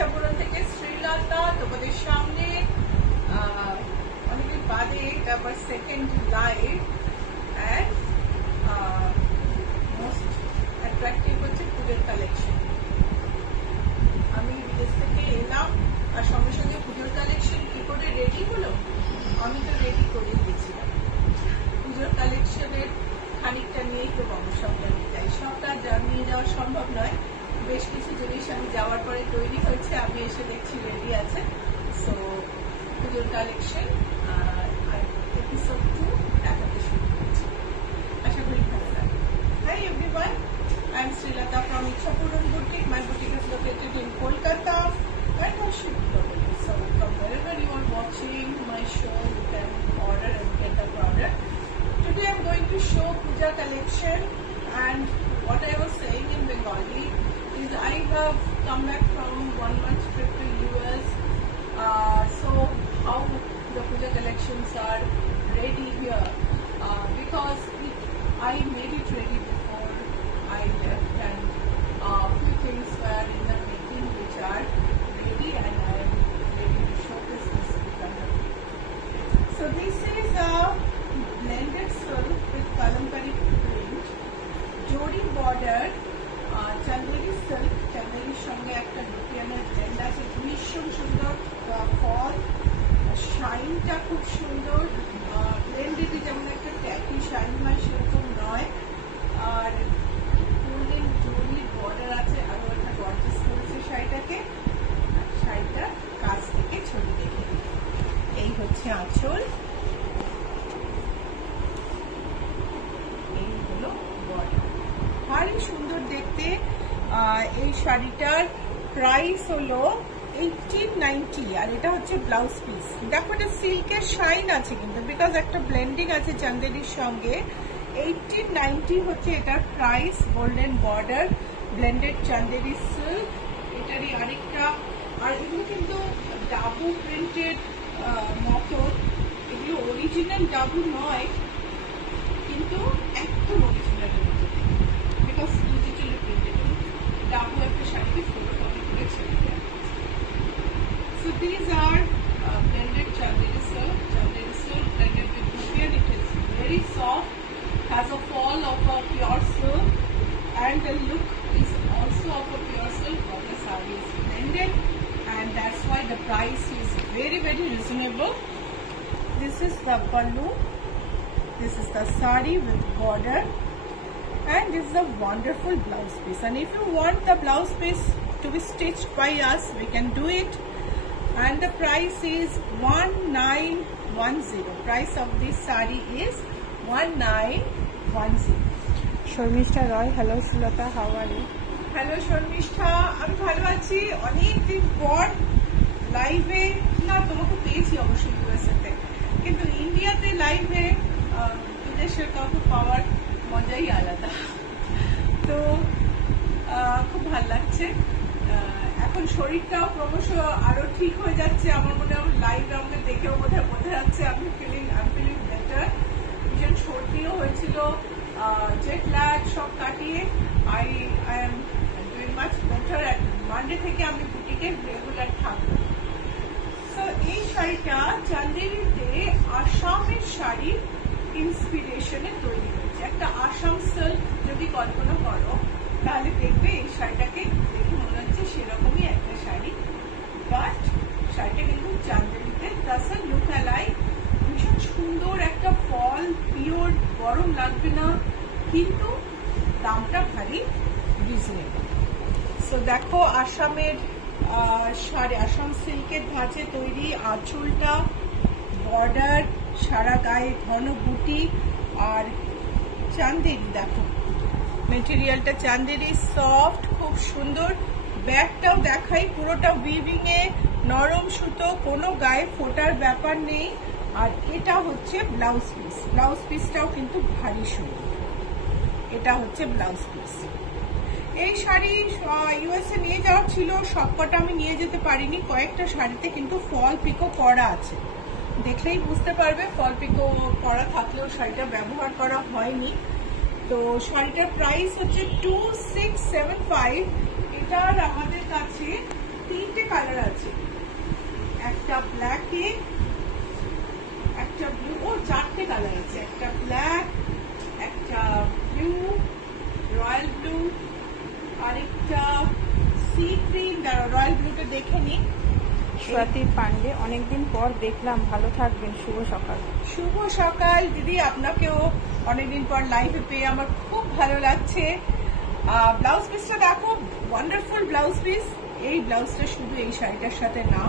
ইচ্ছাপুরম থেকে শ্রীলতা তোমাদের সামনে অনেকদিন বাদে এটা আবার second live and most attractive হচ্ছে পুজোর কালেকশন। আমি বিদেশ থেকে এলাম আর সঙ্গে সঙ্গে পুজোর কালেকশন কি করে রেডি হলো, আমি তো রেডি করে দিয়েছিলাম। পুজোর কালেকশনের খানিকটা নিয়েই তো সবটা নিয়ে যাই, সবটা নিয়ে যাওয়া সম্ভব নয়। বেশ কিছু জিনিস আমি যাওয়ার পরে তৈরি হয়েছে, আমি এসে দেখছি রেডি আছে। সো পুজোর কালেকশন এপিসোড 2 দেখাতে শুরু করছি, আশা করি ভালো লাগে। Hi everyone, I am Srilata from Ichhapuram Boutique. My boutique is located in Kolkata and Washing globally. So from wherever you are watching my show, you can order and get the product. Today I am going to show puja collection, and what I was saying in Bengali is I have come back from 1 month trip to US. So how the puja collections are ready here, because I made it ready before I left, and few things were in the making which are ready, and I am ready to showcase this in front of you. So this is a blended silk with kalamkari print, jodi border, chanderi silk, chanderi সঙ্গে একটা লুটিয়ানের blend আছে, ভীষণ সুন্দর ফল, শাইনটা খুব সুন্দর, ব্লেন্ডেডে যেমন একটা techie shine হয় সেরকম নয়, আর গোল্ডেন জরির বর্ডার আছে, আরো একটা গর্জিয়াস করেছে শাড়িটাকে। শাড়িটা কাছ থেকে ছবি দেখে এই হচ্ছে আঁচল, এই হলো বর্ডার, ভারী সুন্দর দেখতে। এই শাড়িটার প্রাইস হলো 1890, আর এটা হচ্ছে ব্লাউজ পিস। দেখো এটা সিল্কের শাইন আছে কিন্তু, বিকজ একটা ব্লেন্ডিং আছে চান্দেরির সঙ্গে। 1890 হচ্ছে এটার price. Golden border, blended Chanderi silk, এটারই আরেকটা। আর এগুলো কিন্তু ডাবু প্রিন্টেড মতো, এগুলো অরিজিনাল ডাবু নয় কিন্তু একদম অরিজিনাল মতো, বিকজ ডিজিটালি প্রিন্টেড। ডাবু একটা শাড়িকে ফটোকপি করে ছেড়ে দেওয়া। So these are blended chanderi silk, blended with Nubian. It is very soft, has a fall of a pure silk, and the look is also of a pure silk, but the saree is blended, and that's why the price is very, very reasonable. This is the pallu, this is the saree with border, and this is a wonderful blouse piece. And if you want the blouse piece to be stitched by us, we can do it. And the price is 1910. Price of this saree is 1910. Sharmistha Roy, hello Sulata, how are you? Hello Sharmistha, আমি ভালো আছি। অনেকদিন পর লাইভে, না তোমাকে পেয়েছি অবশ্যই ইউএসএতে, কিন্তু ইন্ডিয়াতে লাইভে বিদেশের কাউকে পাওয়ার মজাই আলাদা। তো খুব ভালো লাগছে। এখন শরীরটাও ক্রমশ আরো ঠিক হয়ে যাচ্ছে। আমার মনে হয় লাইভ আমাকে দেখেও বোধহয় বোঝা যাচ্ছে আমি ফিলিং বেটার। ভীষণ সর্দিও হয়েছিল, জেট ল্যাগ সব কাটিয়ে I am doing much better. Monday থেকে আমি বুটিকে রেগুলার থাকবো। সো এই শাড়িটা চান্দেরিতে আসামের শাড়ির ইন্সপিরেশনে তৈরি হয়েছে। একটা আসাম সিল্ক যদি কল্পনা করো তাহলে দেখবে এই শাড়িটাকে দেখে মনে হচ্ছে সেরকমই একটা শাড়ি, বাট শাড়িটা কিন্তু চান্দেরিতে দাসার লুক অ্যালাই। ভীষণ সুন্দর একটা ফল, পিওর, গরম লাগবে না, কিন্তু দামটা ভারী রিজনেবল। সো দেখো আসামের শাড়ি, আসাম সিল্কের ধাঁচে তৈরি, আঁচলটা, বর্ডার, সারা গায়ে ঘন বুটি, আর চান্দেরি দেখো মেটেরিয়ালটা চান্দেরি, সফট, খুব সুন্দর। ব্যাগটাও দেখাই, পুরোটা উইভিং এ, নরম সুতো, কোনো গায়ে ফোটার ব্যাপার নেই। আর এটা হচ্ছে ব্লাউজ পিস, ব্লাউজ পিসটাও কিন্তু ভারী সুন্দর। এটা হচ্ছে ব্লাউজ পিস। এই শাড়ি ইউএসএ নিয়ে যাওয়ার ছিল, সবকটা আমি নিয়ে যেতে পারিনি। কয়েকটা শাড়িতে কিন্তু ফল পিকো করা আছে, দেখলেই বুঝতে পারবে। ফল পিকো করা থাকলেও শাড়িটা ব্যবহার করা হয়নি। তো শাড়িটার প্রাইস হচ্ছে 2675। এটার আমাদের কাছে তিনটে কালার আছে, একটা ব্ল্যাকে, একটা ব্লু, ও চারটে কালার আছে, একটা ব্ল্যাক, একটা ব্লু, রয়্যাল ব্লু, আরেকটা সি গ্রিন। রয়্যাল ব্লুটা দেখে নি। স্বাতি পান্ডে, অনেকদিন পর দেখলাম, ভালো থাকবেন, শুভ সকাল। শুভ সকাল দিদি, আপনাকেও অনেকদিন পর লাইভে পেয়ে আমার খুব ভালো লাগছে। ব্লাউজ পিসটা দেখো, ওয়ান্ডারফুল ব্লাউজ পিস। এই ব্লাউজটা শুধু এই শাড়িটার সাথে না,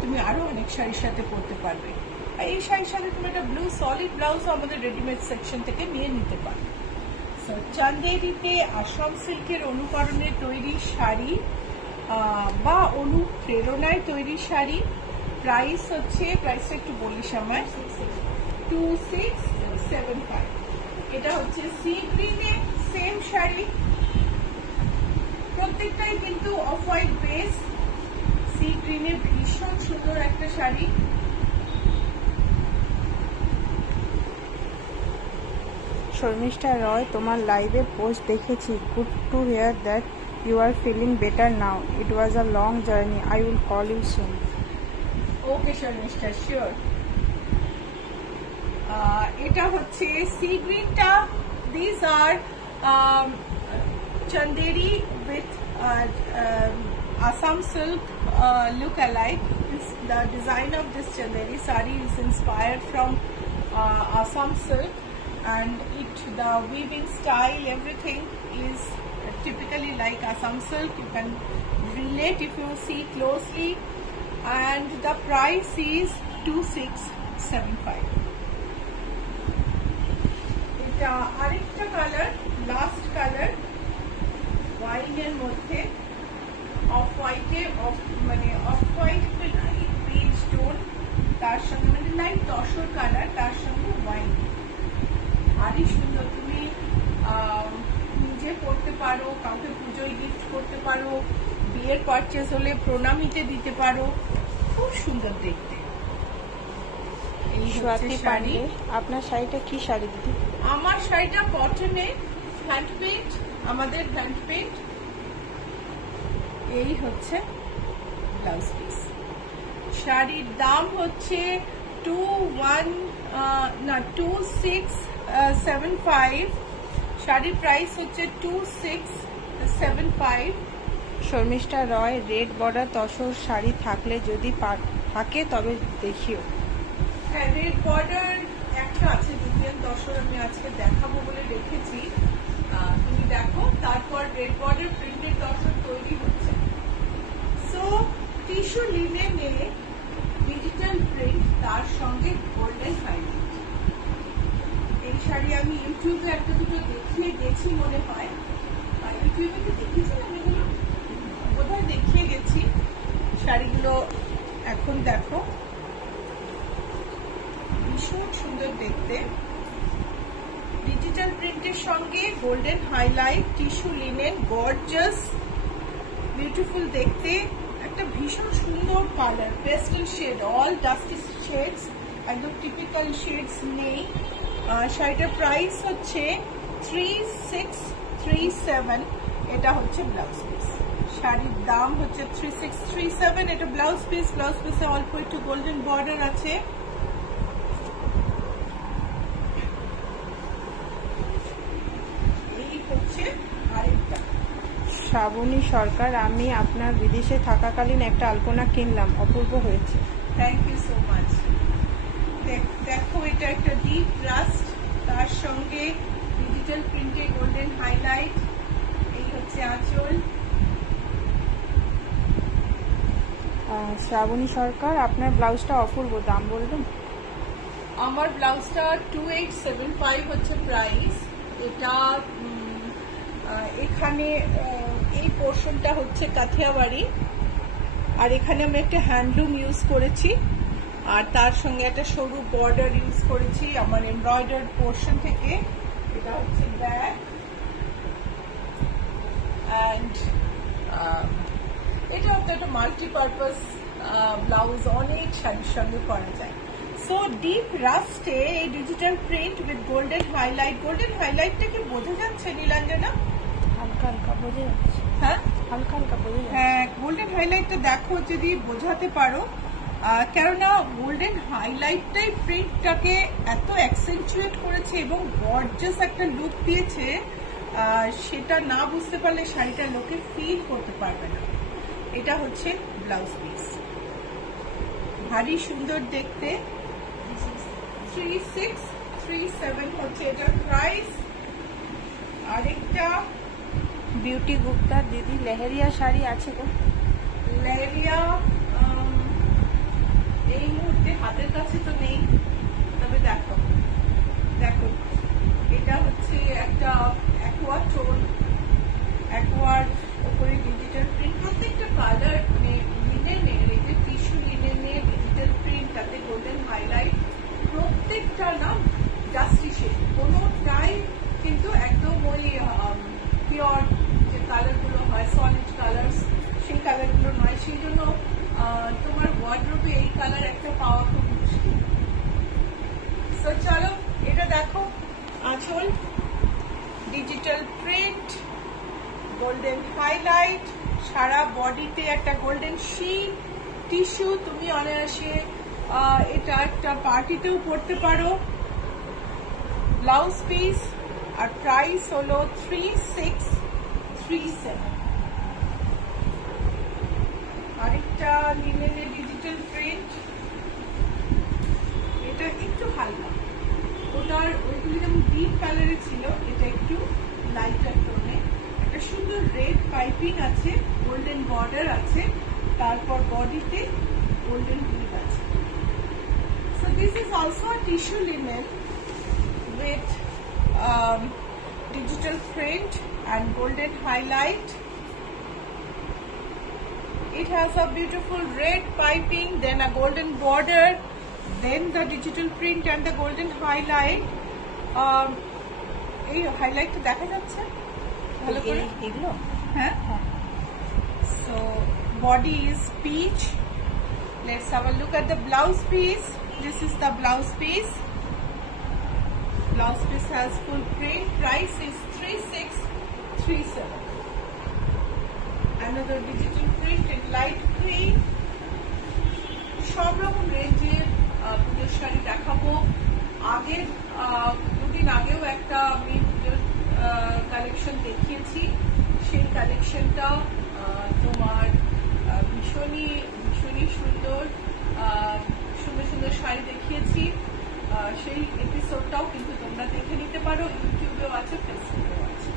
তুমি আরো অনেক শাড়ির সাথে পরতে পারবে। আর এই শাড়ির সাথে তুমি একটা ব্লু সলিড ব্লাউজ আমাদের রেডিমেড সেকশন থেকে নিয়ে নিতে পারো। চান্দেরিতে আসাম সিল্কের অনুকরণে তৈরি শাড়ি বা অনুপ্রেরণায় তৈরি শাড়ি। প্রাইস হচ্ছে, প্রাইসটা একটু বলিস আমায়, 2675। এটা হচ্ছে সি গ্রিনে সেম শাড়ি, প্রত্যেকটাই কিন্তু অফ হোয়াইট বেস। সি গ্রিনে ভীষণ সুন্দর একটা শাড়ি। শর্মিষ্ঠা রয়, তোমার লাইভে পোস্ট দেখেছি। Good to hear that you are feeling better now. It was a long journey. I will call you soon. Okay Sharmistha, sure. এটা হচ্ছে সি গ্রিনটা। This are Chanderi with Assam silk look alike. The design of this Chanderi sari is inspired from Assam silk, and the weaving style, everything is typically like Assam silk. You can relate if you see closely, and the price is 2675. এটা আরেকটা colour, last colour, ওয়াইনের মধ্যে off হোয়াইটে, মানে off white light beige tone, তার সঙ্গে মানে light tussar colour, তার সঙ্গে ওয়াইন। ভারী সুন্দর। তুমি নিজে পড়তে পারো, কাউকে পুজোয় গিফট করতে পারো, বিয়ের পারচেস হলে প্রণামীতে দিতে পারো, খুব সুন্দর দেখতে। এই স্বাতি হচ্ছে পান্ডে, শাড়ি। আপনার শাড়িটা কি শাড়ি দিদি? আমার শাড়িটা কটনে, হ্যান্ড পেইন্ট, আমাদের হ্যান্ড পেইন্ট। এই হচ্ছে ব্লাউজ পিস। শাড়ির দাম হচ্ছে 2675। শাড়ির প্রাইস হচ্ছে 2675। শর্মিষ্ঠা রয়, রেড বর্ডার তসর শাড়ি থাকলে যদি থাকে তবে দেখিও। হ্যাঁ, রেড বর্ডার একটা আছে, দুদিন তসর আমি আজকে দেখাবো বলে রেখেছি, তুমি দেখো। তারপর রেড বর্ডার প্রিন্টেড তসর তৈরি হচ্ছে। সো টিস্যু লিনেনে ডিজিটাল প্রিন্ট, তার সঙ্গে গোল্ডেন হাইলাইট। এই শাড়ি আমি ইউটিউবে একটা দুটো দেখিয়ে গেছি মনে হয়, ইউটিউবে তো দেখেছিলাম এগুলো, বোধহয় দেখিয়ে গেছি শাড়িগুলো। এখন দেখো, ভীষণ সুন্দর দেখতে। ডিজিটাল প্রিন্টের সঙ্গে golden highlight, tissue linen, gorgeous, beautiful দেখতে। একটা ভীষণ সুন্দর colour, pastel shade, all dusty shades, একদম টিপিক্যাল শেডস নেই। শাড়িটার প্রাইস হচ্ছে 3637। এটা হচ্ছে ব্লাউজ পিস। শাড়ির দাম হচ্ছে 3637। এটা ব্লাউজ পিস। ব্লাউজ পিসে অল্প একটু গোল্ডেন বর্ডার আছে। এই হচ্ছে আরেকটা। শ্রাবণী সরকার, আমি আপনার বিদেশে থাকাকালীন একটা আলপনা কিনলাম, অপূর্ব হয়েছে। Thank you so much. দেখো, এটা একটা ডিপ রাস্ট, তার সঙ্গে ডিজিটাল প্রিন্টে গোল্ডেন হাইলাইট। এই হচ্ছে আঁচল। শ্রাবণী সরকার, আপনার ব্লাউজটা অপূর্ব, দাম বলবেন? আমার ব্লাউজটা 2875 হচ্ছে প্রাইস। এটা এখানে এই পোর্শনটা হচ্ছে কাথিয়াবাড়ি, আর এখানে আমি একটা হ্যান্ডলুম ইউজ করেছি, আর তার সঙ্গে একটা সরু বর্ডার ইউজ করেছি আমার এমব্রয়ডার পোর্শন থেকে। এটা হচ্ছে ব্যাক, অ্যান্ড এটা হচ্ছে একটা মাল্টিপারপাস ব্লাউজ, অনেক শাড়ির সঙ্গে করা যায়। সো ডিপ রাস্টে এই digital print with golden highlight. Golden হাইলাইটটা কি বোঝা যাচ্ছে নীলাঞ্জনা? হালকা হালকা বোঝা যাচ্ছে। হ্যাঁ, হালকা হালকা বোঝা যাচ্ছে। হ্যাঁ, গোল্ডেন হাইলাইটটা দেখো যদি বোঝাতে পারো, কেননা গোল্ডেন হাইলাইটটাই প্রিন্টটাকে এত অ্যাকসেন্চুয়েট করেছে এবং গর্জাস একটা লুক দিয়েছে, সেটা না বুঝতে পারলে শাড়িটা লোকে ফিল করতে পারবে না। এটা হচ্ছে ব্লাউজ পিস, ভারী সুন্দর দেখতে। 3637 হচ্ছে এটার প্রাইস। আরেকটা বিউটি গুপ্তা দিদি লেহেরিয়া শাড়ি আছে গো। লেহেরিয়া এই মুহূর্তে হাতের কাছে তো নেই, তবে দেখো দেখো এটা হচ্ছে একটা অ্যাকোয়া টোন, অ্যাকোয়ার উপরে ডিজিটাল প্রিন্ট, প্রত্যেকটা কালার মানে লিনেনের, এই যে টিস্যু লিনেনের ডিজিটাল প্রিন্ট, তাতে গোল্ডেন হাইলাইট, প্রত্যেকটা না ডাস্টি শেড, কোনোটাই কিন্তু একদম ওই পিওর যে কালারগুলো হয় সলিড কালার সেই কালারগুলো নয়। সেই জন্য তোমার ওয়ার্ডরোবে এই কালার একটা পাওয়া খুব মুশকিল। তো চলো এটা দেখো, আঁচল ডিজিটাল প্রিন্ট, গোল্ডেন হাইলাইট, সারা বডিতে একটা গোল্ডেন শিন, টিস্যু, তুমি অনায়াসে এটা একটা পার্টিতেও পরতে পারো। ব্লাউজ পিস আর প্রাইস হলো 3637। আরেকটা লিনেনের ডিজিটাল প্রিন্ট, এটা একটু হালকা, ওটার ওইগুলি যেমন ডিপ কালারে ছিল, এটা একটু লাইটার টোনে, একটা সুন্দর রেড পাইপিং আছে, গোল্ডেন বর্ডার আছে, তারপর বডিতে গোল্ডেন গ্রিপ আছে। So this is also a tissue linen with digital print and golden highlight. It has a beautiful red piping, then a golden border, then the digital print and the golden highlight. এই হাইলাইটটা দেখা যাচ্ছে ভালো করে এগুলো? হ্যাঁ। So body is peach. Let's have a look at the blouse piece. This is the blouse piece. Blouse piece has full print. Price is 3637. Another digital print in light green. সব রকম রেঞ্জে পুজোর শাড়ি দেখাবো। আগের দুদিন আগেও একটা আমি কালেকশন দেখিয়েছি, সেই কালেকশনটা তোমার ভীষণই ভীষণই সুন্দর সুন্দর সুন্দর শাড়ি দেখিয়েছি। সেই এপিসোডটাও কিন্তু তোমরা দেখে নিতে পারো, ইউটিউবেও আছে, ফেসবুকেও আছে।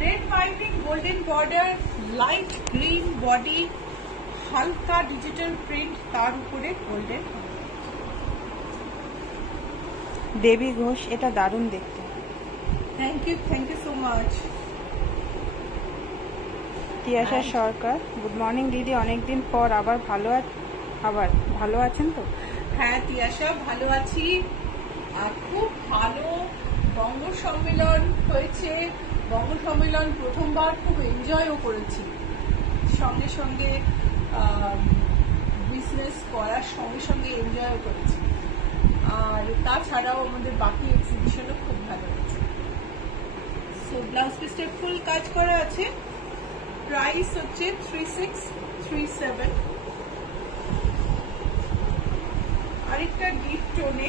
Red piping, golden border, light green body, হালকা ডিজিটাল প্রিন্ট, তার উপরে গোল্ডেন। দেবী ঘোষ, এটা দারুণ দেখতে। Thank you so much. Tiyasha Sarkar, good morning দিদি, অনেকদিন পর আবার ভালো আছেন তো? হ্যাঁ তিয়াশা, ভালো আছি। আর খুব ভালো বঙ্গ সম্মেলন হয়েছে, বঙ্গ সম্মেলন প্রথমবার খুব এনজয়ও করেছি, সঙ্গে সঙ্গে বিজনেস করার সঙ্গে সঙ্গে এনজয়ও করেছি। আর তাছাড়াও আমাদের বাকি এক্সিবিশনও খুব ভালো হয়েছে। সো ব্লাউজ পিসটা ফুল কাজ করা আছে। প্রাইস হচ্ছে 3637। আরেকটা ডিপ টোনে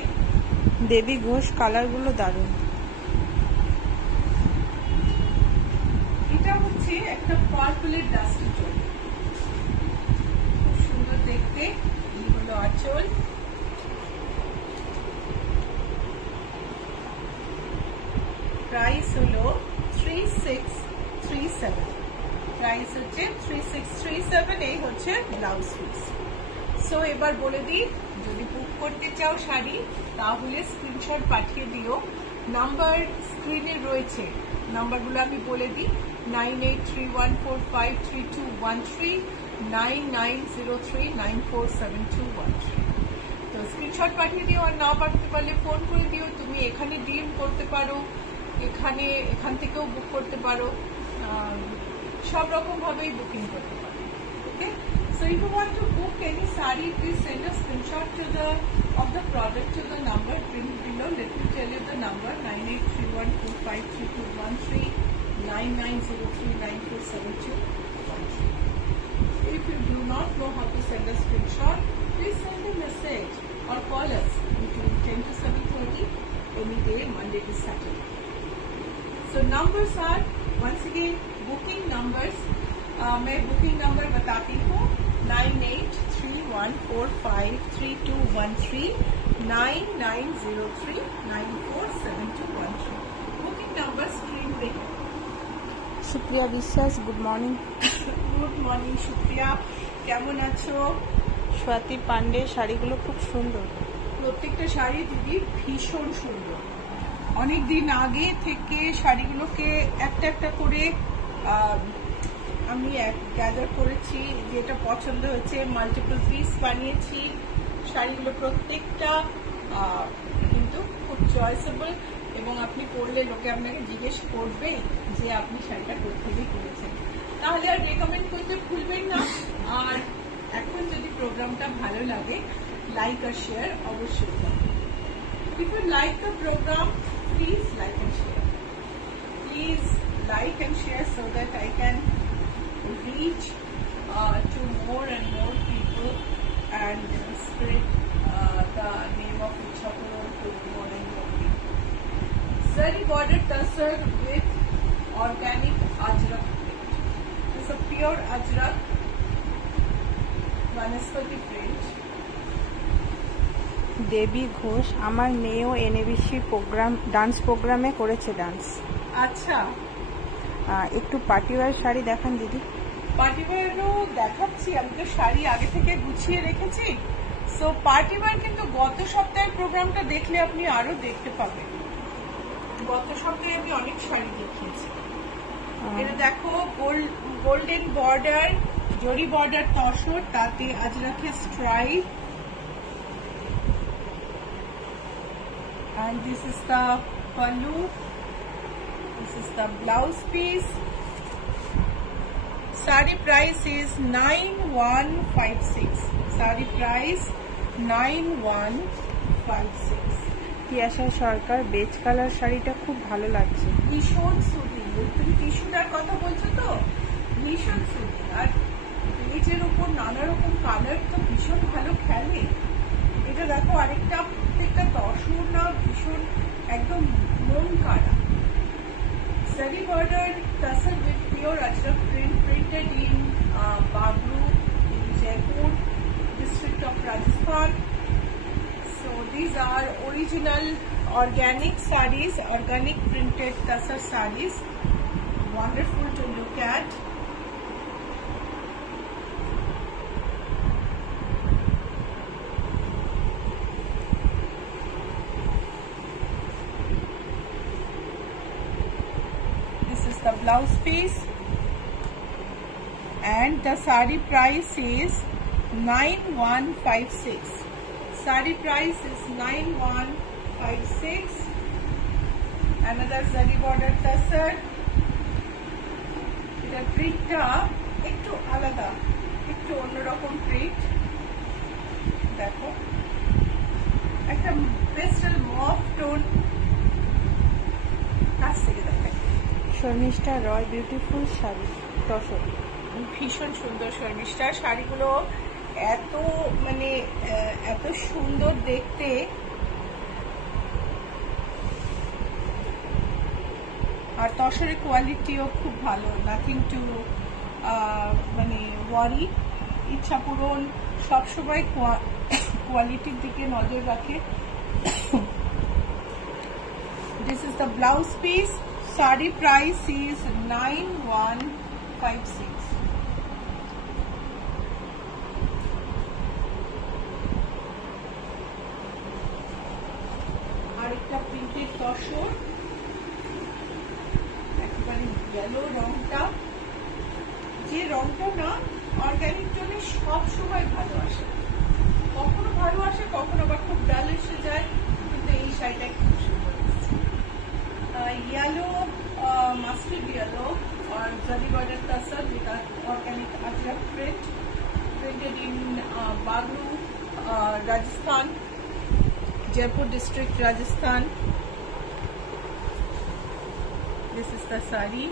দেবী ঘোষ, কালারগুলো দারুণ। এটা হচ্ছে একটা পার্পলের ডাস্টি টোন, খুব সুন্দর দেখতে। এই হলো আঁচল। প্রাইস হলো 3637। প্রাইস হচ্ছে 3637। এই হচ্ছে ব্লাউজ পিস। সো এবার বলে দিই, যদি বুক করতে চাও শাড়ি তাহলে স্ক্রিনশট পাঠিয়ে দিও। নাম্বার স্ক্রিনে রয়েছে, নাম্বারগুলো আমি বলে দিই: 9831453213, 9903947213। তো স্ক্রিনশট পাঠিয়ে দিও, আর না পাঠাতে পারলে ফোন করে দিও। তুমি এখানে ডিএম করতে পারো, এখান থেকেও বুক করতে পারো, সব রকম ভাবেই বুকিং করতে পারো। ওকে, so if you want to book any saree, please send a screenshot of the product to the number pinned below. Let me tell you the number: 9831453213, 9903947213. If you do not know how to send a screenshot, please send a message or call us between 10 to 7:30 any day, Monday to Saturday. So numbers are once again booking numbers. मैं booking number बताती हूँ 9831453213 9903947213. Booking number screen पे है। সুপ্রিয়া বিশ্বাস, good morning. Good morning Supriya, কেমন আছো? স্বাতি পান্ডে, শাড়িগুলো খুব সুন্দর। প্রত্যেকটা শাড়ি দিদি ভীষণ সুন্দর। অনেক দিন আগে থেকে শাড়িগুলোকে একটা একটা করে আমি গ্যাদার করেছি, যেটা পছন্দ হয়েছে মাল্টিপল পিস বানিয়েছি। শাড়িগুলো প্রত্যেকটা কিন্তু খুব চয়েসেবল এবং আপনি পরলে লোকে আপনাকে জিজ্ঞেস করবে যে আপনি শাড়িটা কোথেকে কিনেছেন। তাহলে আর রেকমেন্ড করতে ভুলবেন না। আর এখন যদি প্রোগ্রামটা ভালো লাগে, লাইক আর শেয়ার অবশ্যই করবেন। If you like the program, please like and share. Please like and share so that I can reach to more and more people and spread the name of Ichhapuram to more and more people. Zari border tussar with organic ajrak print. It's a pure ajrak vanaspati print. দেবী ঘোষ, আমার মেয়েও NABC programme dance প্রোগ্রামে করেছে dance. আচ্ছা, একটু party wear sari দেখান দিদি। পার্টিওয়ারও দেখাচ্ছি, আমি তো শাড়ি আগে থেকে গুছিয়ে রেখেছি। সো পার্টিওয়ার কিন্তু গত সপ্তাহের প্রোগ্রামটা দেখলে আপনি আরো দেখতে পাবেন। গত সপ্তাহে আমি অনেক শাড়ি দেখিয়েছি। এটা দেখো, গোল্ডেন বর্ডার, জরি বর্ডার তসর, তাতে আজরাখের stripe. And this is the pallu, this is the blouse piece. Sari price is 9156. Sari price 9156. Tiyasha Sarkar, beige colour শাড়িটা খুব ভালো লাগছে। ভীষণ সুদিন, তুমি টিস্যুটার কথা বলছো তো, ভীষণ সুদিন। আর বেজের উপর নানা রকম কালার তো ভীষণ ভালো খেলে। এটা দেখো আরেকটা, প্রত্যেকটা তসর না ভীষণ একদম মন কাড়া। Zari border tussar with pure ajrak print, printed in Bagru in Jaipur district of Rajasthan. So these are original organic sarees, organic printed tussar sarees. Wonderful to look at. The blouse piece, and the sari price is 9156. Sari price is 9156. Another zari border tussar. এটা প্রিন্টটা একটু আলাদা, একটু অন্যরকম print. দেখো একটা pastel মফ tone, কাছ থেকে দেখাই। শর্মিষ্ঠা রয়, বিউটিফুল শাড়ি তসর। ভীষণ সুন্দর শর্মিষ্ঠা শাড়িগুলো, এত মানে এত সুন্দর দেখতে। আর তসরের কোয়ালিটিও খুব ভালো, নাথিং টু মানে ওয়ারি। ইচ্ছাপূরণ সবসময় কোয়ালিটির দিকে নজর রাখে। This is the blouse piece. Sari price is 9156. আরেকটা প্রিন্টেড তসর, একেবারে ইয়েলো রংটা, যে রংটা না অর্গানিক টোনে সব সময় ভালো আসে। কখনো ভালো আসে, কখনো আবার খুব ডাল এসে যায়, কিন্তু এই শাড়িটা খুব সুন্দর। Yellow, mustard yellow or zari border tussar with organic ajrak print, printed in Bagru, Rajasthan, Jaipur district, Rajasthan. This is the sari.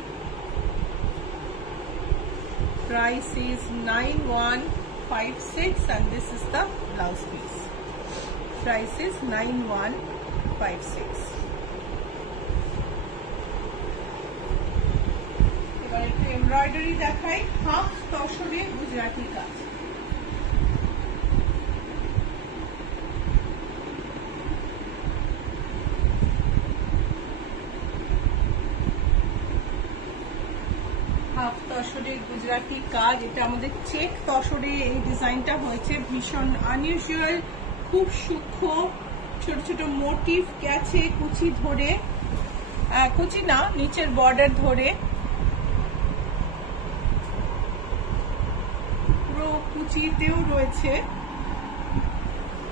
Price is 9156 and this is the blouse piece. Price is 9156. এবার একটু embroidery দেখাই, half তসরে Gujarati কাজ। Half তসরে Gujarati কাজ, এটা আমাদের check তসরে এই ডিজাইনটা হয়েছে, ভীষণ আনইউজুয়াল, খুব সূক্ষ্ম, ছোট ছোট মোটিভ গেছে কুচি ধরে, কুচি না নিচের বর্ডার ধরে, পুরো কুচিতেও রয়েছে।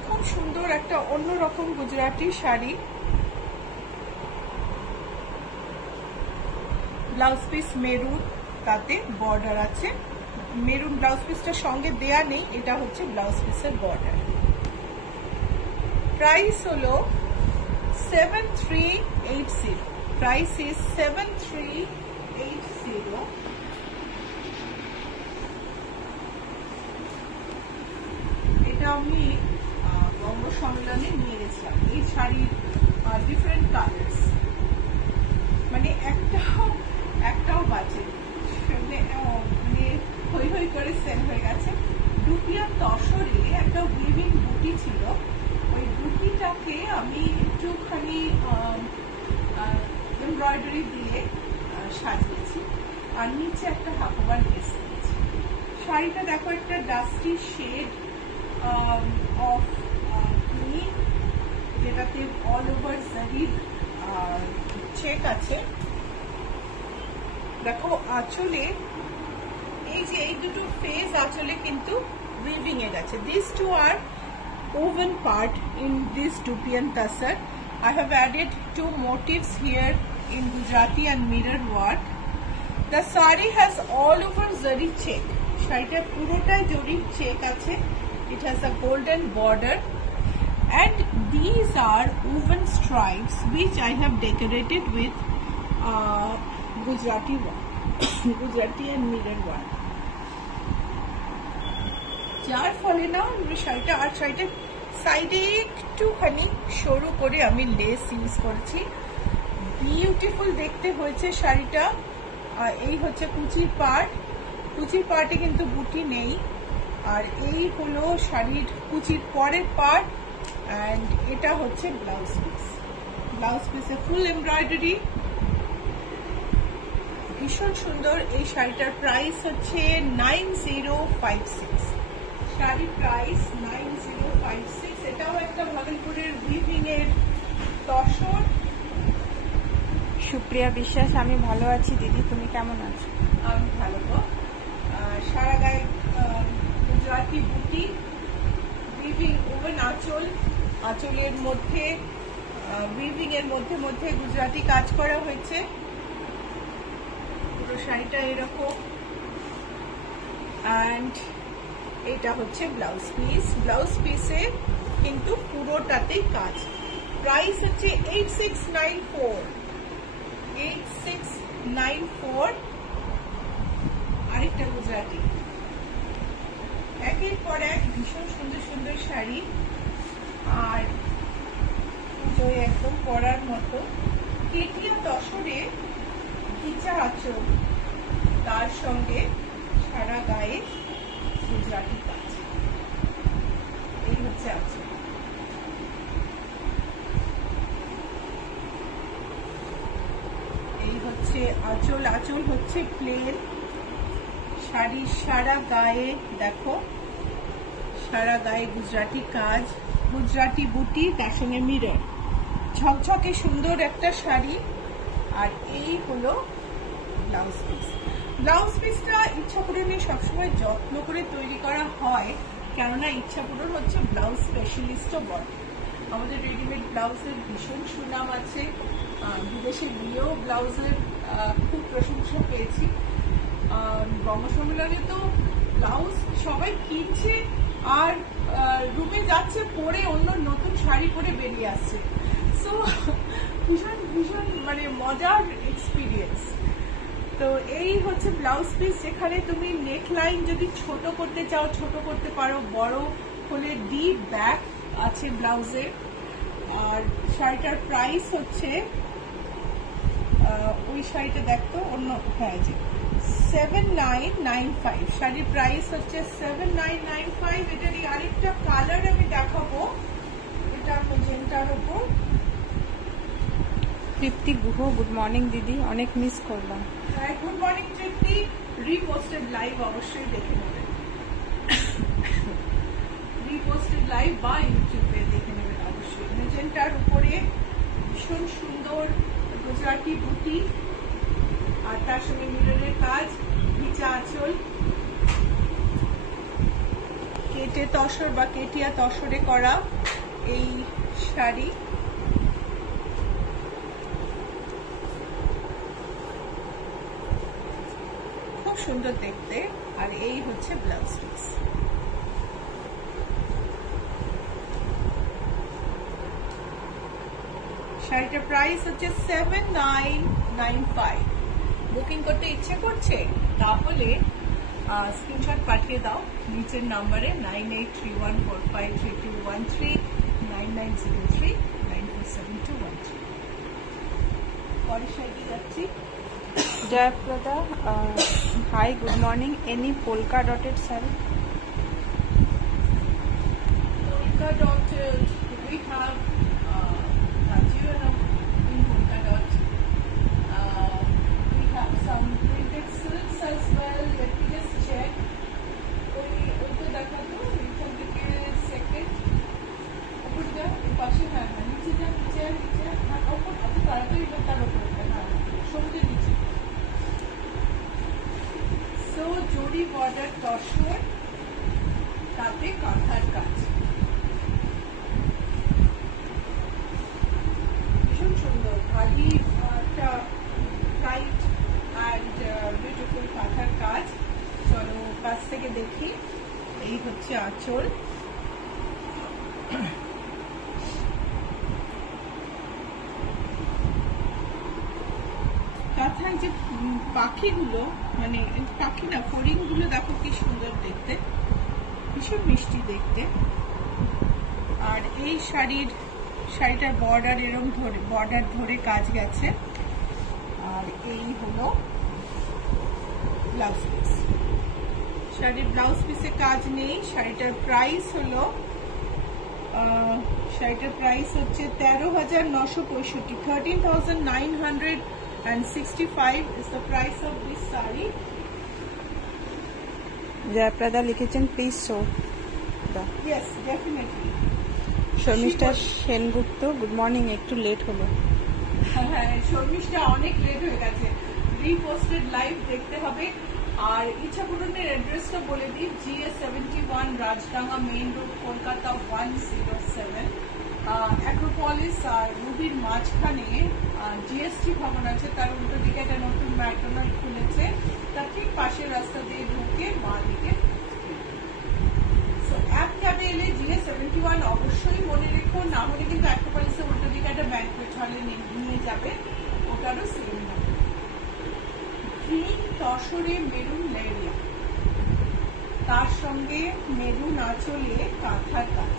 খুব সুন্দর একটা অন্যরকম Gujarati sari. Blouse piece maroon, তাতে বর্ডার আছে। মেরুন ব্লাউজ পিসটার সঙ্গে দেয়া নেই, এটা হচ্ছে ব্লাউজ পিসের বর্ডার। প্রাইস হলো 7380। Price is 7380। এটা আমি বঙ্গ সম্মেলনে নিয়ে গেছিলাম। এই শাড়ির ডিফারেন্ট কালার্স, মানে একটাও বাজে, মানে হই হই করে সেল হয়ে গেছে। দুপিয়া তসরে একটা উইভিং বুটি ছিল, ওই বুটিটাকে আমি একটুখানি এমব্রয়ডারি দিয়ে সাজিয়েছি, আর নিচে একটা হাকোবার লেস দিয়েছি। শাড়িটা দেখো একটা ডাস্টি শেড অফ গ্রিন, যেটাতে অল ওভার জারির চেক আছে। দেখো আঁচলে এই যে এই দুটো ফেজ আঁচলে কিন্তু উইভিং এ গেছে। This two are woven part in this Dupian Tassar. I have added two motifs here in Gujarati and mirror work. The sari has all over zari check. শাড়িটা পুরোটাই জরি চেক আছে। It has a golden border and these are woven stripes which I have decorated with Gujarati work, Gujarati and mirror work. যার ফলে না শাড়িটা, আর শাড়িটা সাইডে একটুখানি সরু করে আমি লেস ইউজ করেছি। বিউটিফুল দেখতে হয়েছে শাড়িটা। এই হচ্ছে কুচির পার্ট, কুচির পার্টে কিন্তু বুটি নেই, আর এই হলো শাড়ির কুচির পরের পার্ট, অ্যান্ড এটা হচ্ছে ব্লাউজ পিস। ব্লাউজ পিসে ফুল এমব্রয়ডারি, ভীষণ সুন্দর। এই শাড়িটার প্রাইস হচ্ছে 9056। শাড়ি প্রাইস 9056। এটাও একটা ভাগলপুরের উইভিং এর তসর। সুপ্রিয়া বিশ্বাস, আমি ভালো আছি দিদি, তুমি কেমন আছো? আমি ভালো গো। সারা গায়ে গুজরাটি বুটি, উইভিং ওভেন আঁচল, আঁচলের মধ্যে উইভিং এর মধ্যে মধ্যে গুজরাটি কাজ করা হয়েছে। পুরো শাড়িটা এরকম, অ্যান্ড এটা হচ্ছে ব্লাউজ পিস। ব্লাউজ পিসে কিন্তু পুরোটাতেই কাজ। প্রাইস হচ্ছে 8694। 8694। আরেকটা গুজরাটি। একের পর এক ভীষণ সুন্দর সুন্দর শাড়ি, আর পুজোয় একদম পরার মতো। কেটিয়া তসরে ভিজা আঁচল, তার সঙ্গে সারা গায়ে গুজরাটি কাজ। এই হচ্ছে আঁচল। এই হচ্ছে আঁচল। আঁচল হচ্ছে প্লেন। শাড়ির সারা গায়ে দেখো, সারা গায়ে গুজরাটি কাজ, গুজরাটি বুটি, তার সঙ্গে মিরর, ঝকঝকে সুন্দর একটা শাড়ি। আর এই হলো ব্লাউজ পিস। ব্লাউজ পিসটা ইচ্ছাপুরনে সবসময় যত্ন করে তৈরি করা হয়, কেননা ইচ্ছাপুরন হচ্ছে ব্লাউজ স্পেশালিস্টও বটে। আমাদের রেডিমেড ব্লাউজের ভীষণ সুনাম আছে, বিদেশে গিয়েও ব্লাউজের খুব প্রশংসা পেয়েছি। বঙ্গ সম্মেলনে তো ব্লাউজ সবাই কিনছে আর রুমে যাচ্ছে পরে অন্য নতুন শাড়ি পরে বেরিয়ে আসছে। সো ভীষণ ভীষণ মানে মজার এক্সপিরিয়েন্স। তো এই হচ্ছে ব্লাউজ পিস, যেখানে তুমি নেক লাইন যদি ছোট করতে চাও ছোট করতে পারো, বড় হলে ডিপ ব্যাক আছে ব্লাউজে। আর শাড়িটার প্রাইস হচ্ছে ওই শাড়িটা দেখতো অন্য, হ্যাঁ যে 7995। শাড়ির প্রাইস হচ্ছে 7995। এটারই আরেকটা কালার আমি দেখাবো, এটা ম্যাজেন্টার উপর। তৃপ্তি গুহ, গুড মর্নিং দিদি, অনেক মিস করলাম। হ্যাঁ, গুড মর্নিং তৃপ্তি। রিপোস্টেড লাইভ অবশ্যই দেখে নেবেন, রিপোস্টেড লাইভ বা ইউটিউবে দেখে নেবেন অবশ্যই। ম্যাজেন্টার উপরে ভীষণ সুন্দর গুজরাটি বুটি, আর তার সঙ্গে মিররের কাজ, নিচে আঁচল, কেটে তসর বা কেটিয়া তসরে করা এই শাড়ি। খুব সুন্দর দেখতে। আর এই হচ্ছে ব্লাউজ পিস। শাড়িটার প্রাইস হচ্ছে 7995। বুকিং করতে ইচ্ছে করছে তাহলে স্ক্রিনশট পাঠিয়ে দাও নিচের নাম্বারে 9831453213 9903947213। পরের শাড়ি যাচ্ছি। Jayaprada, hi, good morning. Any polka dotted sari? Polka dotted, we have Nigerian in polka dot. We have some printed silks as well. Let me just check. ওই তো দেখা তো এখান থেকে সেকেন্ড উপর যা পাশে, হ্যাঁ হ্যাঁ নিচে যা, নিচে নিচে, হ্যাঁ ওপর অত তাড়াতাড়ি তার উপর, হ্যাঁ সবুজের নিচে। সো জরি বর্ডার তসর, তাতে কাঁথার কাজ, ভীষণ সুন্দর, ভারী একটা ব্রাইট অ্যান্ড বিউটিফুল কাঁথার কাজ। চলো কাছ থেকে দেখি। এই হচ্ছে আঁচল, কাঁথায় যে পাখিগুলো, মানে পাখি না ফড়িংগুলো দেখো কি সুন্দর দেখতে, ভীষণ মিষ্টি দেখতে। আর এই শাড়িটার বর্ডার এরকম ধরে, বর্ডার ধরে কাজ গেছে। আর এই হলো ব্লাউজ পিস। শাড়ির ব্লাউজ পিসে কাজ নেই। শাড়িটার প্রাইস হলো 13,965। 13,965 is the price of this saree. Jayaprada লিখেছেন প্লিজ শো দা। Yes, definitely. Sharmistha Sengupta, good morning, একটু লেট হলো। হ্যাঁ, শর্মিষ্ঠা অনেক লেট হয়ে গেছে, রিপোস্টেড লাইভ দেখতে হবে। আর ইচ্ছাপূরণের অ্যাড্রেসটা বলে দিই, GA71 Rajdanga main road, Kolkata 107। Acropolis আর রুবির মাঝখানে জিএসটি ভবন আছে, তার উল্টো দিকে একটা নতুন ম্যাকডোনাল্ড খুলেছে, তার ঠিক পাশের রাস্তা দিয়ে ঢুকে মা দিকে। এক ক্যাবে এলে GA71 অবশ্যই মনে রেখো, না হলে কিন্তু অ্যাক্রোপলিসের উল্টো দিকে একটা ব্যাংকুয়েট হলে নিয়ে যাবে, ওটারও সেম হবে। গ্রিন তসরে মেরুন লেরিয়া, তার সঙ্গে মেরুন আঁচলে কাঁথার কাজ।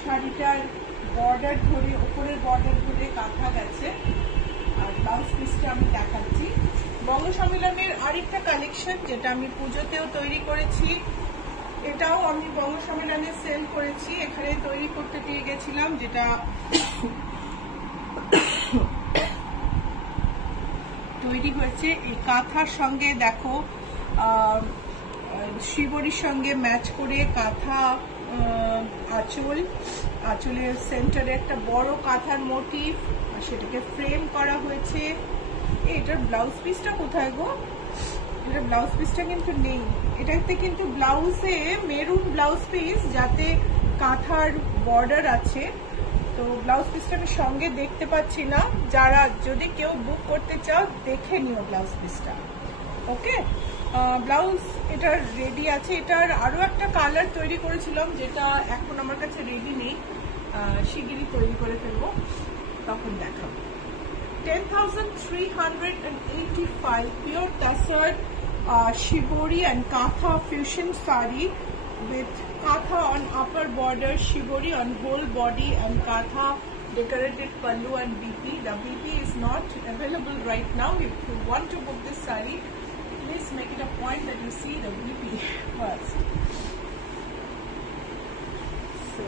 শাড়িটার বর্ডার ধরে, উপরের বর্ডার ধরে কাঁথা গেছে। আর ব্লাউজ পিসটা আমি দেখাচ্ছি। বঙ্গ সম্মেলনের আরেকটা কালেকশন, যেটা আমি পুজোতেও তৈরি করেছি, এটাও আমি বঙ্গ সম্মেলনে সেল করেছি, এখানে তৈরি করতে দিয়ে গেছিলাম, যেটা তৈরি হয়েছে এই কাঁথার সঙ্গে। দেখো শিবরির সঙ্গে ম্যাচ করে কাঁথা, আঁচলের সেন্টারে একটা বড় কাঁথার মোটিভ, সেটাকে ফ্রেম করা হয়েছে। এটার ব্লাউজ পিসটা কোথায় গো? এটা ব্লাউজ পিসটা কিন্তু নেই, এটাতে কিন্তু ব্লাউজে মেরুন ব্লাউজ পিস, যাতে কাঁথার বর্ডার আছে। তো ব্লাউজ পিসটা আমি সঙ্গে দেখতে পাচ্ছি না, যারা যদি কেউ বুক করতে চাও দেখে নিও ব্লাউজ পিসটা। ওকে, ব্লাউজ এটার রেডি আছে। এটার আরো একটা কালার তৈরি করেছিলাম, যেটা এখন আমার কাছে রেডি নেই, শিগগিরই তৈরি করে ফেলবো। তখন দেখাবো। 10,385 pure tassar shibori and katha fusion sari with katha on upper border, shibori on whole body, and katha decorated pallu and BP. The BP is not available right now. If you want to book this sari, please make it a point that you see the BP first. So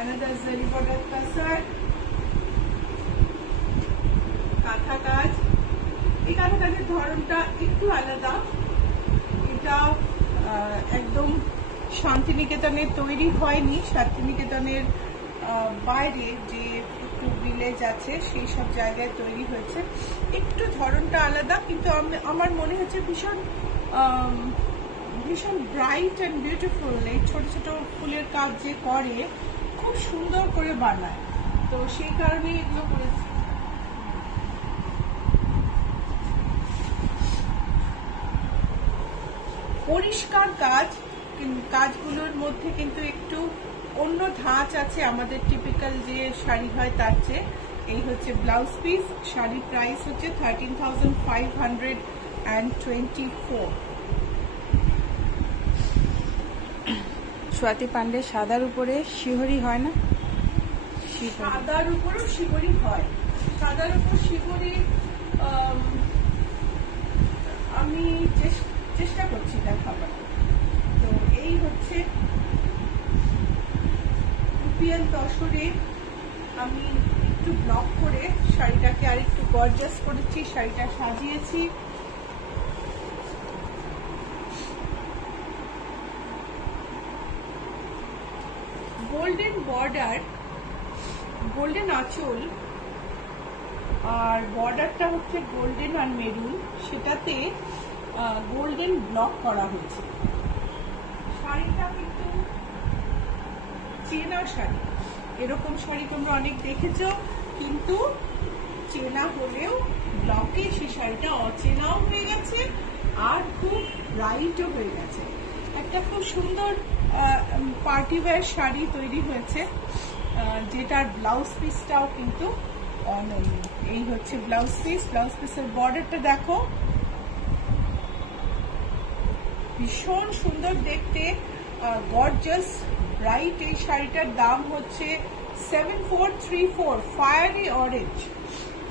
another zari border tassar, কাঁথা কাজ। এই কাঁথা কাজের ধরনটা একটু আলাদা। এটা একদম শান্তিনিকেতনের তৈরি হয়নি, শান্তিনিকেতনের বাইরে যে একটু ভিলেজ আছে সেই সব জায়গায় তৈরি হয়েছে। একটু ধরনটা আলাদা, কিন্তু আমার মনে হচ্ছে ভীষণ ভীষণ ব্রাইট অ্যান্ড বিউটিফুল। এই ছোট ছোট ফুলের কাজ যে করে খুব সুন্দর করে বানায়, তো সেই কারণেই এগুলো করেছে। পরিষ্কার কাজ, কাজগুলোর মধ্যে কিন্তু একটু অন্য ধাঁচ আছে আমাদের টিপিক্যাল যে শাড়ি হয় তার চেয়ে। এই হচ্ছে ব্লাউজ পিস। শাড়ির প্রাইস হচ্ছে 13,524। স্বাতি পান্ডে, সাদার উপরে শিহরি হয় না? সাদার উপরও শিবরি হয়। সাদার উপর শিবরি আমি চেষ্টা করছি দেখাবার। তো এই হচ্ছে রুপিয়াল তসরে আমি একটু ব্লক করে শাড়িটাকে আর একটু গর্জাস করেছি, শাড়িটা সাজিয়েছি। গোল্ডেন বর্ডার, গোল্ডেন আঁচল, আর বর্ডারটা হচ্ছে গোল্ডেন আর মেরুন, সেটাতে গোল্ডেন ব্লক করা হয়েছে। শাড়িটা কিন্তু চেনা শাড়ি, এরকম শাড়ি তোমরা অনেক দেখেছো, কিন্তু চেনা হলেও ব্লকে সেই শাড়িটা অচেনাও হয়ে গেছে আর খুব ব্রাইটও হয়ে গেছে। একটা খুব সুন্দর পার্টি ওয়্যার শাড়ি তৈরি হয়েছে, যেটার ব্লাউজ পিসটাও কিন্তু অনন্য। এই হচ্ছে ব্লাউজ পিস। ব্লাউজ পিসের বর্ডারটা দেখো, ভীষণ সুন্দর দেখতে, গর্জাস ব্রাইট। এই শাড়িটার দাম হচ্ছে 7434। Fiery orange,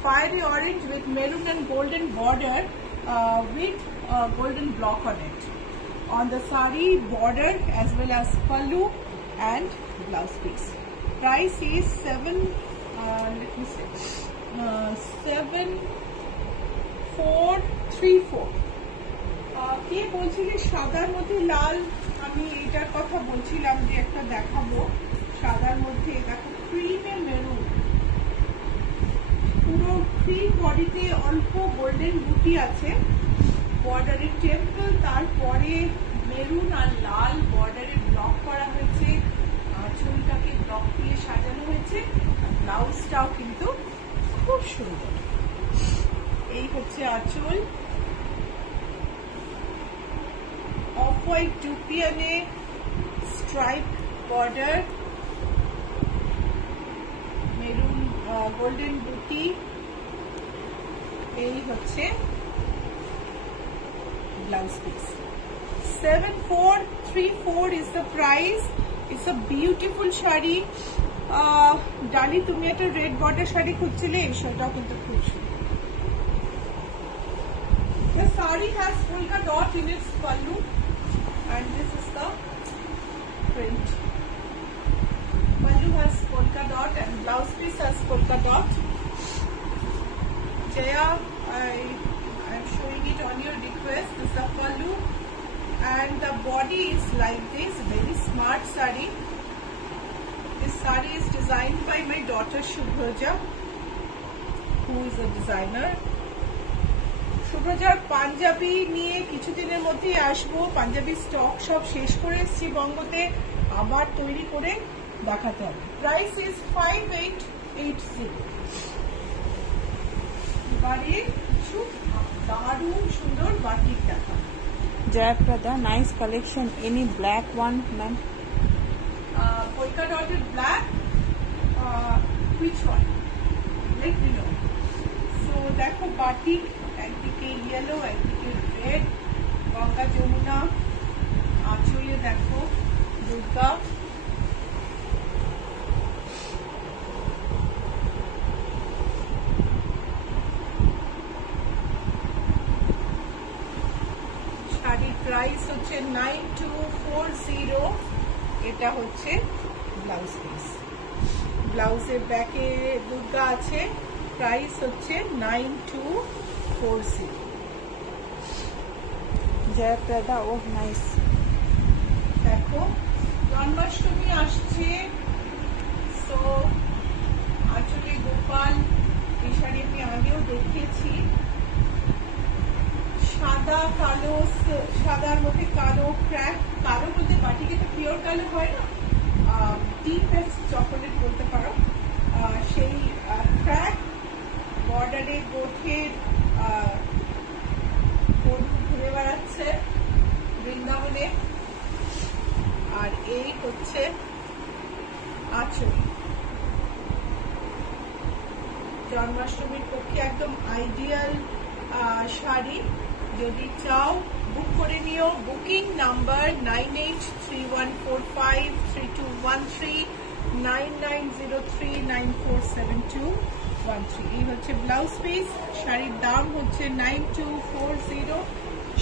fiery orange with maroon and golden border with golden block on it on the sari border as well as pallu and blouse piece. Price is 7434. কে বলছিলে সাদার মধ্যে লাল? আমি এটার কথা বলছিলাম যে একটা দেখাবো সাদার মধ্যে। দেখো ক্রিমে মেরুন, পুরো ক্রিম বডিতে অল্প গোল্ডেন বুটি আছে, বর্ডারের টেম্পল, তারপরে মেরুন আর লাল বর্ডারে ব্লক করা হয়েছে, আঁচলটাকে ব্লক দিয়ে সাজানো হয়েছে, ব্লাউজটাও কিন্তু খুব সুন্দর। এই হচ্ছে আঁচল। অফ হোয়াইট ডুপিয়ানে স্ট্রাইপ বর্ডার, মেরুন গোল্ডেন বুটি। এই হচ্ছে blouse piece. 7434 is the price. It's a beautiful sari. Dali, তুমি একটা রেড বর্ডার শাড়ি খুঁজছিলে, এই শাড়িটাও কিন্তু খুব সুন্দর। The sari has polka dot in its pallu and this is the print. Pallu has polka dot and blouse piece has polka dot. Jaya, I am showing it on your request. This is the pallu and the body is like this, very smart sari. This sari is designed by my daughter Shubhraja, who is a designer. শুভ্রজার panjabi নিয়ে কিছুদিনের মধ্যেই আসবো। Panjabi stock সব শেষ করে এসেছি বঙ্গতে, আবার তৈরি করে দেখাতে হবে। Price is 5880। এবারে কিছু দারুণ সুন্দর বাটিক দেখা। Jayaprada, nice collection. Any black one, ma'am? Polka dotted black, which one? Let me know. So দেখো বাটিক, একদিকে ইয়েলো একদিকে রেড, গঙ্গা যমুনা, আঁচলে দেখো দুর্গা, শাড়ির প্রাইস হচ্ছে 9240। এটা হচ্ছে ব্লাউজ পিস, ব্লাউজের ব্যাকে দুর্গা আছে, প্রাইস হচ্ছে 9240। জয়প্রদা, ও নাইস। দেখো জন্মাষ্টমী আসছে, সো আঁচলে গোপাল, এই শাড়ি আমি আগেও দেখিয়েছি। সাদা কালো, সাদার মধ্যে কালো ক্র্যাক, কালো বলতে বাটিকে তো পিওর কালো হয় না, ডিপ চকোলেট বলতে পারো, সেই ক্র্যাক বর্ডারে গোঠের ঘুরে বেড়াচ্ছে বৃন্দাবনে। আর এই হচ্ছে আঁচল, জন্মাষ্টমীর পক্ষে একদম আইডিয়াল শাড়ি। যদি চাও বুক করে নিও, বুকিং নাম্বার 9831453213, 9903947213। এই হচ্ছে ব্লাউজ পিস, শাড়ির দাম হচ্ছে 9240।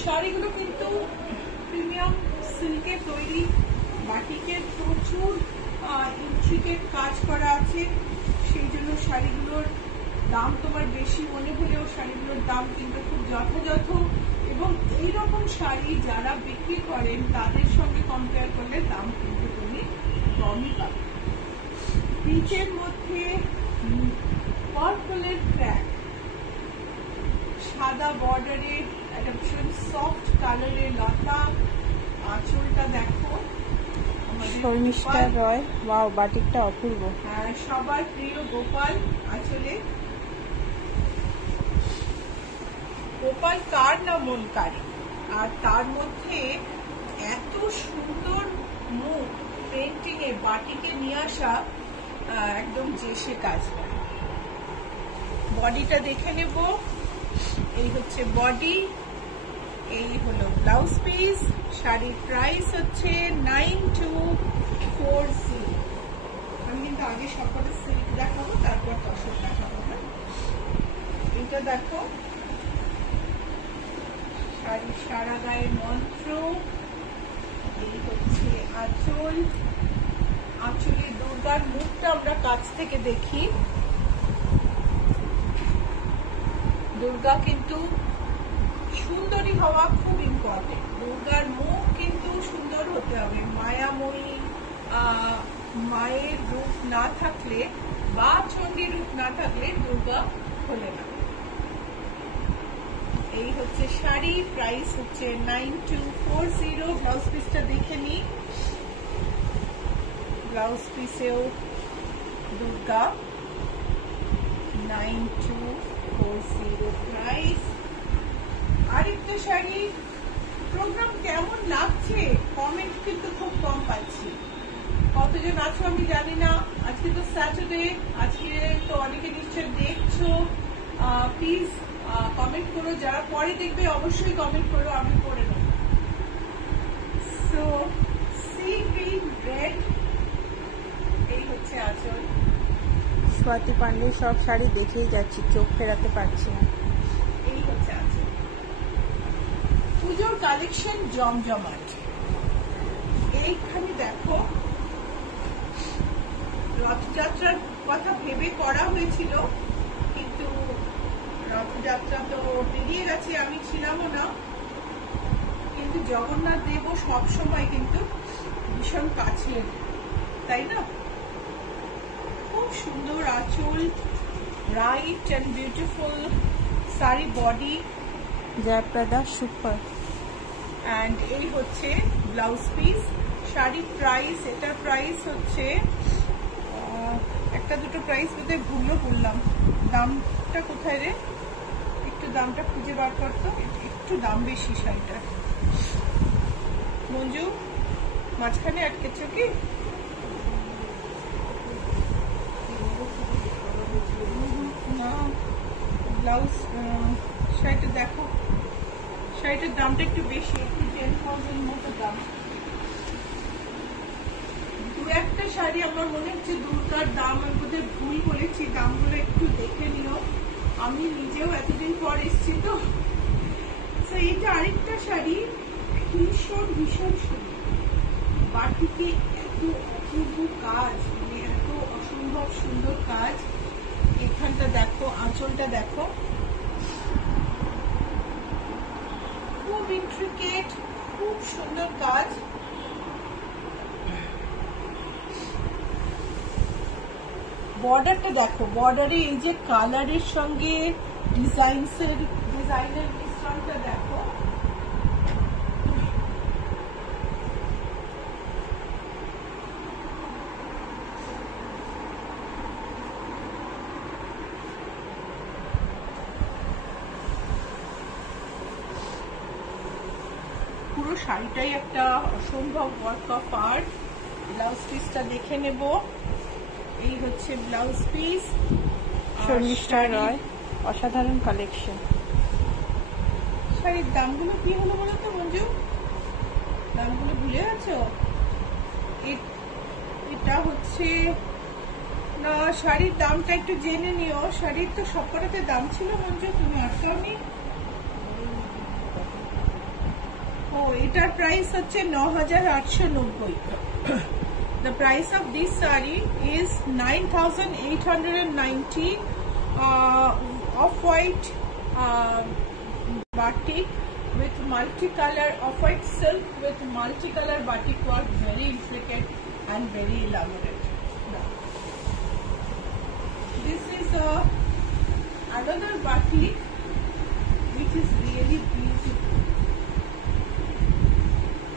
শাড়িগুলো কিন্তু প্রিমিয়াম সিল্কের তৈরি, বাটিকের প্রচুর ইন্ট্রিকেট কাজ করা আছে, সেই জন্য শাড়িগুলোর দাম তোমার বেশি মনে হলেও শাড়িগুলোর দাম কিন্তু খুব যথাযথ, এবং এইরকম শাড়ি যারা বিক্রি করেন তাদের সঙ্গে কম্পেয়ার করলে দাম কিন্তু তুমি কমই পাবে। পিচের মধ্যে পার্পলের ক্র্যাক, সাদা বর্ডারে একটা ভীষণ সফট কালারের লতা, আঁচলটা দেখো শর্মিষ্ঠা রয়, ওয়াও বাটিকটা অপূর্ব। হ্যাঁ, সবার প্রিয় গোপাল আঁচলে। গোপাল কার না মন কারে, আর তার মধ্যে এত সুন্দর মুখ পেন্টিং এ বাটিকে নিয়ে আসা একদম জেসে কাজ করে। বডিটা দেখে নেব, এই হচ্ছে বডি, এই হলো ব্লাউজ পিস। শাড়ির প্রাইস হচ্ছে 9240। আমি কিন্তু আগে সবকটা সিল্ক দেখাবো, তারপর তসর দেখাবো। হ্যাঁ, এটা দেখো শাড়ির সারা গায়ে মন্ত্র, এই হচ্ছে আঁচল, আঁচলে দুর্গার মুখটা আমরা কাছ থেকে দেখি। দুর্গা কিন্তু সুন্দরী হওয়া খুব ইম্পর্টেন্ট, দুর্গার মুখ কিন্তু সুন্দর হতে হবে। মায়াময়ী মায়ের রূপ না থাকলে বা চণ্ডীর রূপ না থাকলে দুর্গা হলে না। এই হচ্ছে শাড়ি, প্রাইস হচ্ছে 9240। ব্লাউজ পিসটা দেখে নি, ব্লাউজ পিসেও দুর্গা, 9240 প্রাইস। আরেকটা শাড়ি। প্রোগ্রাম কেমন লাগছে? কমেন্ট কিন্তু খুব কম পাচ্ছি, কতজন আছো আমি জানি না। আজকে তো স্যাটারডে, আজকে তো অনেকে নিশ্চয় দেখছো, প্লিজ কমেন্ট করো, যারা পরে দেখবে অবশ্যই কমেন্ট করো, আমি পড়ে নেব। সো সি গ্রিন রেড, এই হচ্ছে আঁচল। স্বাতি পান্ডে, সব শাড়ি দেখেই যাচ্ছি, চোখ ফেরাতে পারছি না। এই হচ্ছে আঁচল। পুজোর কালেকশন জমজমাট। এইখানে দেখো, রথযাত্রার কথা ভেবে করা হয়েছিল, কিন্তু রথযাত্রা তো পেরিয়ে গেছে, আমি ছিলামও না, কিন্তু জগন্নাথ দেব সবসময় কিন্তু ভীষণ কাছের, তাই না? খুব সুন্দর আঁচল, bright and beautiful sari body, Jayaprada super. And এই হচ্ছে ব্লাউজ পিস। শাড়ির প্রাইস, এটার প্রাইস হচ্ছে একটা দুটো প্রাইস বোধহয় বললাম, দামটা কোথায় রে, একটু দামটা খুঁজে বার করতো, একটু দাম বেশি শাড়িটার। মঞ্জু মাঝখানে আটকেছ কি? না ব্লাউজ শাড়িটা দেখো, শাড়িটার দামটা একটু বেশি, একটু 10,000 মতো দাম। দু একটা শাড়ি আমার মনে হচ্ছে দুটার দাম আমি বোধহয় ভুল বলেছি, দামগুলো একটু দেখে নিও, আমি নিজেও এতদিন পর এসছি তো। এইটা আরেকটা শাড়ি, ভীষণ ভীষণ সুন্দর, বাটিতে এত অপূর্ব কাজ, মানে এত অসম্ভব সুন্দর কাজ। এখানটা দেখো, আঁচলটা দেখো, খুব ইন্ট্রিকেট, খুব সুন্দর কাজ। বর্ডারটা দেখো, বর্ডারে এই যে কালারের সঙ্গে ডিজাইনের মিশ্রণটা দেখো, পুরো শাড়িটাই একটা অসম্ভব ওয়ার্ক অফ আর্ট। ব্লাউজ পিসটা দেখে নেব, এই হচ্ছে ব্লাউজ পিস। শর্মিষ্ঠা রয়, অসাধারণ কালেকশন। শাড়ির দামগুলো কি হলো বলো তো মঞ্জু, দামগুলো ভুলে গেছো? এটা হচ্ছে না, শাড়ির দামটা একটু জেনে নিও। শাড়ির তো সবকটাতে দাম ছিল মঞ্জু, তুমি আটকাওনি। ও, এটার প্রাইস হচ্ছে 9,890। The price of this saree is 9,890. Off-white batik with multicolor, off-white silk with multicolor batik work, very intricate and very elaborate. Now, this is another batik which is really beautiful.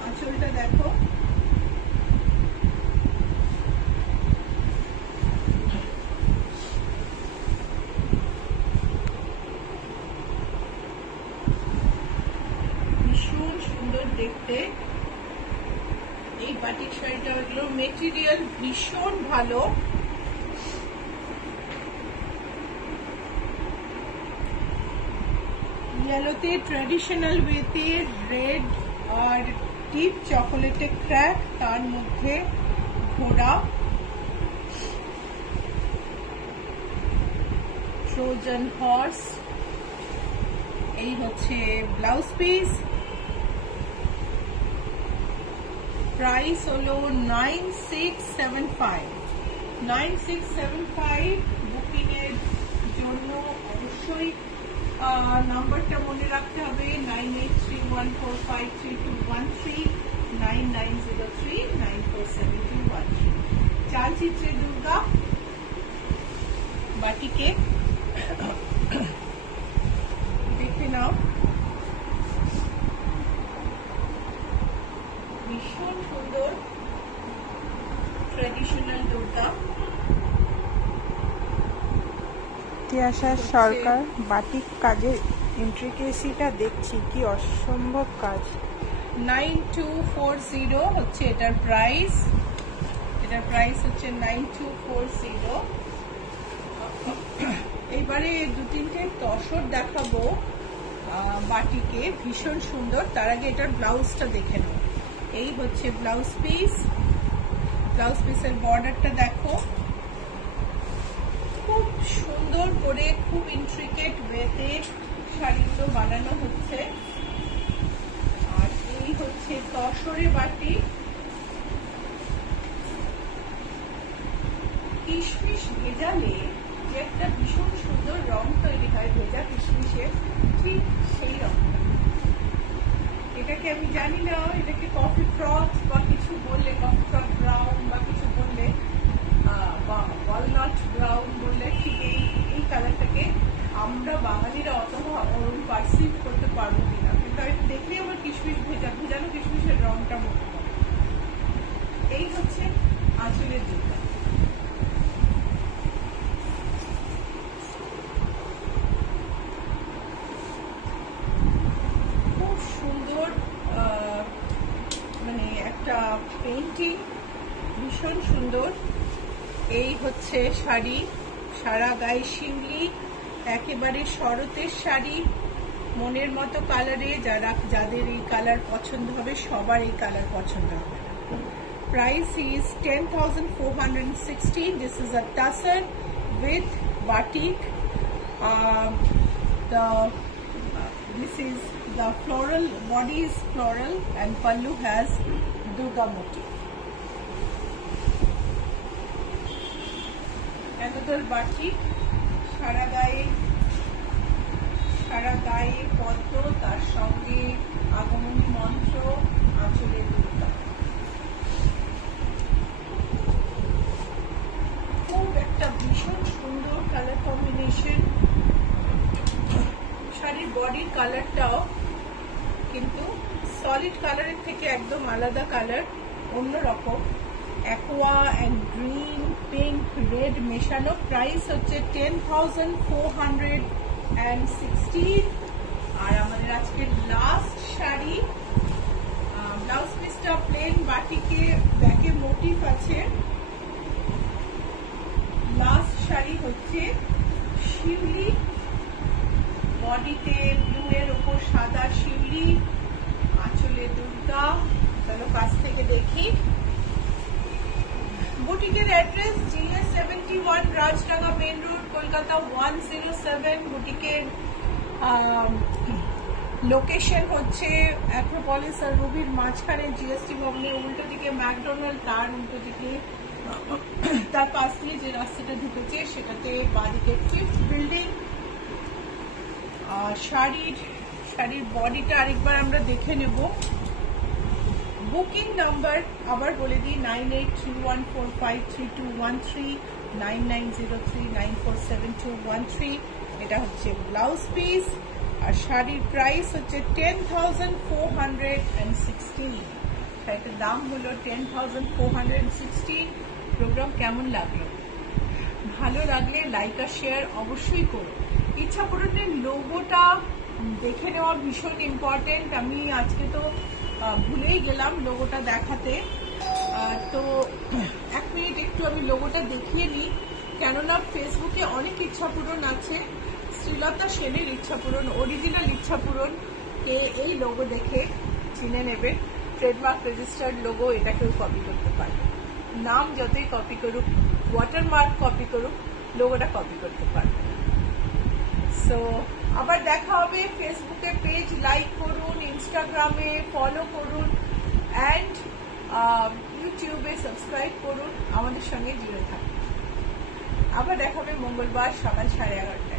আঁচলটা দেখো, ভীষণ সুন্দর দেখতে এই batik শাড়িটা। এগুলোর material ভীষণ ভালো, ইয়েলোতে ট্র্যাডিশনাল ওয়েতে রেড আর ডিপ চকোলেটে ক্র্যাক, তার মধ্যে ঘোড়া, ট্রোজান হর্স। এই হচ্ছে ব্লাউজ পিস, প্রাইস হলো 9675। 9675। বুকিং এর জন্য অবশ্যই নাম্বারটা মনে রাখতে হবে, 9831453213, 9903947213। চালচিত্রে দুর্গা বাটিকে দেখে নাও, ভীষণ সুন্দর ট্র্যাডিশনাল দুর্গা। তিয়াশা সরকার, বাটিক কাজের ইন্ট্রিকেসিটা দেখছি, কি অসম্ভব কাজ। 9240 হচ্ছে এটার প্রাইস, এটার প্রাইস হচ্ছে 9240। এইবারে দু তিনটে তসর দেখাবো বাটিকে, ভীষণ সুন্দর। তার আগে এটার ব্লাউজটা দেখে নাও। এই হচ্ছে ব্লাউজ পিস, ব্লাউজ পিসের বর্ডারটা দেখো, খুব সুন্দর করে, খুব ইন্ট্রিকেট ওয়েতে শাড়িগুলো বানানো হচ্ছে। আর এই হচ্ছে তসরে বাটি, কিশমিশ ভেজালে যে একটা ভীষণ সুন্দর রং তৈরি হয়, ভেজা কিশমিশের, ঠিক সেই রংটা। এটাকে আমি জানি না, এটাকে কফি ফ্রক বা কিছু বললে, কফি ফ্রক ব্রাউন বা কিছু বললে, বা ওয়ালনাট ব্রাউন বললে, ঠিক এই কালারটাকে আমরা বাঙালিরা অত পারসিভ করতে পারবো কিনা, কিন্তু এটা দেখলেই আমার কিশমিশ ভেজানো কিশমিশের রংটা মনে হয়। এই হচ্ছে আঁচলের জুতা, খুব সুন্দর, মানে একটা পেইন্টিং, ভীষণ সুন্দর। এই হচ্ছে শাড়ি, সারা গায়ে শিউলি, একেবারে শরতের শাড়ি, মনের মতো কালারে, যাদের এই কালার পছন্দ হবে সবার এই কালার পছন্দ হবে না। Price is 10,460. This is a tussar with batik. This is the floral, body is floral and pallu has Durga motif. Another batik, সারা গায়ে পদ্ম, তার সঙ্গে আগমনী মন্ত্র, আঁচলে দুর্গা। খুব একটা ভীষণ সুন্দর কালার কম্বিনেশন। শাড়ির বডির কালারটাও কিন্তু সলিড কালারের থেকে একদম আলাদা কালার, অন্যরকম, aqua and green, pink, red মেশানো। প্রাইস হচ্ছে 10,460। আর আমাদের আজকের লাস্ট শাড়ি, ব্লাউজ পিসটা প্লেন বাটিকে, ব্যাকে মোটিভ আছে। লাস্ট শাড়ি হচ্ছে শিউলি, বডিতে ব্লু এর ওপর সাদা শিউলি, আঁচলে দুর্গা। চলো কাছ থেকে দেখি। বুটিকের address GS 71, Rajdanga main road, Kolkata 107। বুটিকের লোকেশন হচ্ছে অ্যাক্রোপলিস আর রুবির মাঝখানে, GST ভবনের উল্টো দিকে ম্যাকডোনাল্ড, তার উল্টো দিকে তার পাশ দিয়ে যে রাস্তাটা ঢুকেছে সেটাতে বাদিকে 5th বিল্ডিং। শাড়ির বডিটা আরেকবার আমরা দেখে নেব। বুকিং নাম্বার আবার বলে দিই, 9831453213, 9903947213। এটা হচ্ছে ব্লাউজ পিস। আর শাড়ির প্রাইস হচ্ছে 10,416। শাড়িটার দাম হলো 10,416। প্রোগ্রাম কেমন লাগলো? ভালো লাগলে লাইক আর শেয়ার অবশ্যই করো। ইচ্ছাপূরণের লোগোটা দেখে নেওয়া ভীষণ ইম্পর্টেন্ট। আমি আজকে তো ভুলেই গেলাম লোগোটা দেখাতে, তো 1 মিনিট একটু আমি লোগোটা দেখিয়ে নিই। কেননা ফেসবুকে অনেক ইচ্ছাপূরণ আছে। শ্রীলতা সেনের ইচ্ছাপূরণ, অরিজিনাল ইচ্ছাপূরণ কে এই লোগো দেখে চিনে নেবেন। ট্রেডমার্ক রেজিস্টার্ড লোগো, এটা কেউ কপি করতে পারে। নাম যতই কপি করুক, ওয়াটারমার্ক কপি করুক, লোগোটা কপি করতে পারবে। সো আবার দেখা হবে। ফেসবুকে পেজ লাইক করুন, ইনস্টাগ্রামে ফলো করুন, অ্যান্ড ইউটিউবে সাবস্ক্রাইব করুন। আমাদের সঙ্গে জুড়ে থাকুন। আবার দেখা হবে মঙ্গলবার সকাল 11:30।